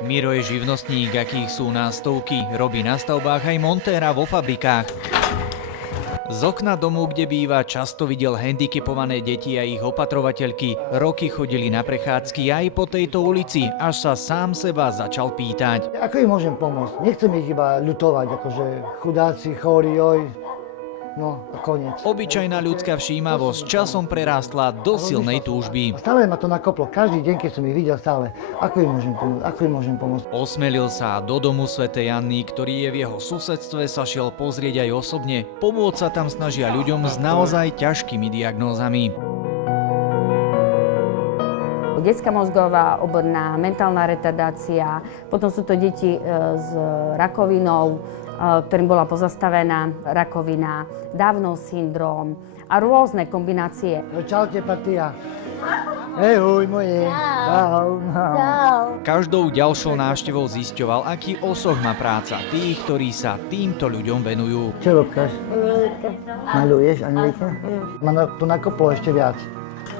Miro je živnostník, akých sú stovky. Robí na stavbách aj montéra vo fabrikách. Z okna domu, kde býva, často videl handicapované deti a ich opatrovateľky. Roky chodili na prechádzky aj po tejto ulici, až sa sám seba začal pýtať. Ako im môžem pomôcť? Nechcem ich iba ľutovať, akože chudáci, chorí, no a koniec. Obyčajná ľudská všímavosť časom prerástla do silnej túžby. Stále ma to nakoplo, každý deň, keď som ich videl, stále. Ako im môžem pomôcť? Osmelil sa do domu svätej Anny, ktorý je v jeho susedstve, sa šiel pozrieť aj osobne. Pomôcť sa tam snažia ľuďom s naozaj ťažkými diagnózami. Detská mozgová oborná, mentálna retardácia, potom sú to deti s rakovinou, ktorým bola pozastavená rakovina, Downov syndrom a rôzne kombinácie. No čaute, partia. Hej, moje. Čau. Každou ďalšou návštevou zisťoval, aký osoh má práca tých, ktorí sa týmto ľuďom venujú. Čo robíš? Maluješ, Angelika? Ma to nakoplo ešte viac.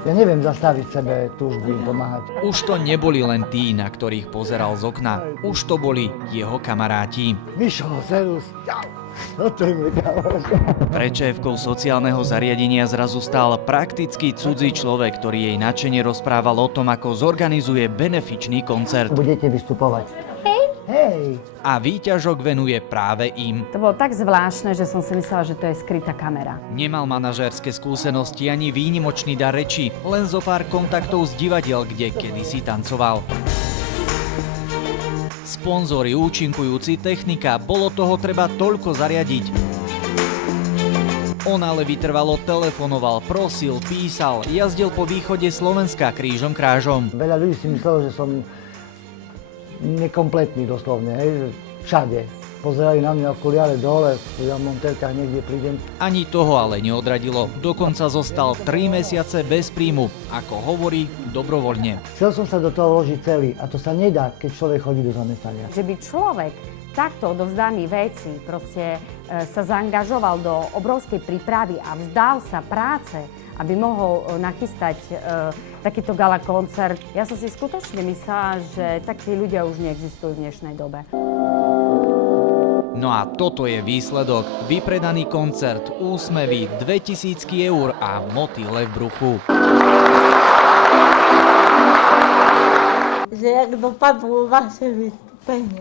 Ja neviem zastaviť sebe túžbu im pomáhať. Už to neboli len tí, na ktorých pozeral z okna. Už to boli jeho kamaráti. Mišo, serus. To je môj kamarát. Pred šéfkou sociálneho zariadenia zrazu stál prakticky cudzí človek, ktorý jej nadšene rozprával o tom, ako zorganizuje benefičný koncert. Budete vystupovať. Hej. A výťažok venuje práve im. To bolo tak zvláštne, že som si myslela, že to je skrytá kamera. Nemal manažérske skúsenosti ani výnimočný dar reči, len zo pár kontaktov z divadiel, kde kedysi tancoval. Sponzori, účinkujúci, technika, bolo toho treba toľko zariadiť. On ale vytrvalo telefonoval, prosil, písal, jazdil po východe Slovenska krížom krážom. Veľa ľudí si myslelo, že som nekompletný doslovne, hej, že všade. Pozerajú na mňa okuliare dole, v montérkach niekde prídem. Ani toho ale neodradilo. Dokonca zostal 3 mesiace bez príjmu. Ako hovorí, dobrovoľne. Chcel som sa do toho vložiť celý a to sa nedá, keď človek chodí do zamestnania. Že by človek takto odovzdaný veci proste sa zaangažoval do obrovskej prípravy a vzdal sa práce, aby mohol nachystať takýto gala koncert. Ja som si skutočne myslela, že takí ľudia už neexistujú v dnešnej dobe. No a toto je výsledok. Vypredaný koncert, úsmevy, 2000 eur a motýle v bruchu. Že jak dopadlo vaše vystúpenie.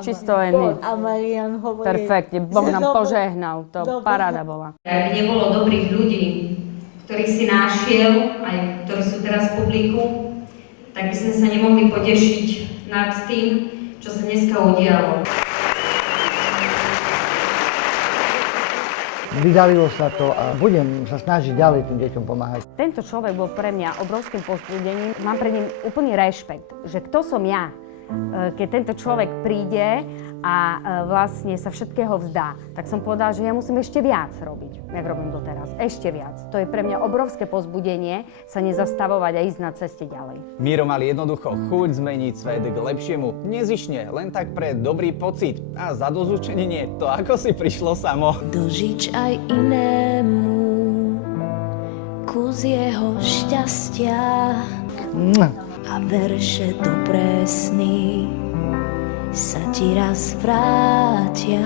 Čisto Eny. A Marian hovorí... Perfektne, Boh nám požehnal, to paráda bola. Ak nebolo dobrých ľudí, ktorých si našiel, aj ktorí sú teraz v publiku, tak by sme sa nemohli potešiť nad tým, čo sa dneska udialo. Vydarilo sa to a budem sa snažiť ďalej tým deťom pomáhať. Tento človek bol pre mňa obrovským povzbudením. Mám pre ním úplný rešpekt, že kto som ja, keď tento človek príde a vlastne sa všetkého vzdá. Tak som povedala, že ja musím ešte viac robiť, jak robím doteraz. Ešte viac. To je pre mňa obrovské povzbudenie sa nezastavovať a ísť na ceste ďalej. Miro mal jednoducho chuť zmeniť svet k lepšiemu. Nezišne, len tak pre dobrý pocit. A za dozvučenenie to ako si prišlo samo. Dožič aj inému kus jeho šťastia a verše dobré sny sa ti raz vrátia.